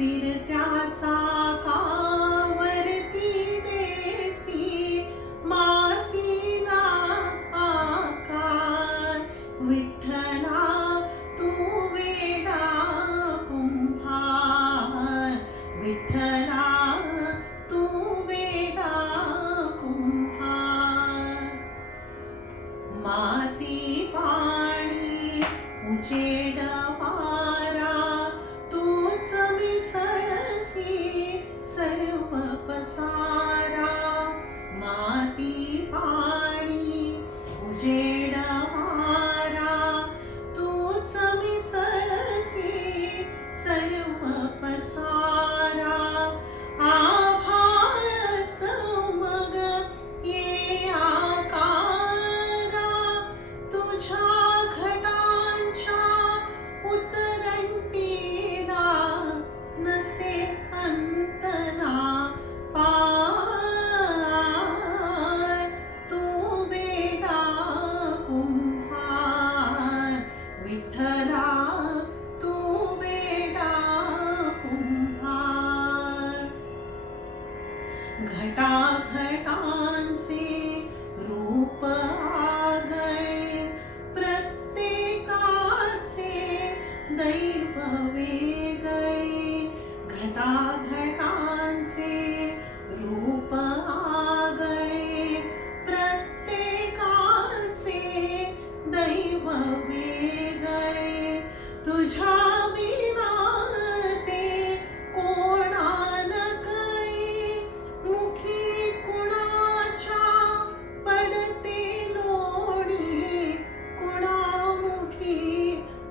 फिरत्याचा कावरती देसी माती आकार. विठ्ठला तू वेडा कुंभार. विठ्ठल पाणी. उजेड मारा तूच मिसळसे सर्व पसारा. आ घटाघटांचे रूप आगळे प्रत्येकाचे दैव वेगळे घटाघटांचे रूप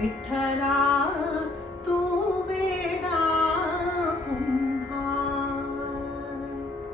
विठ्ठला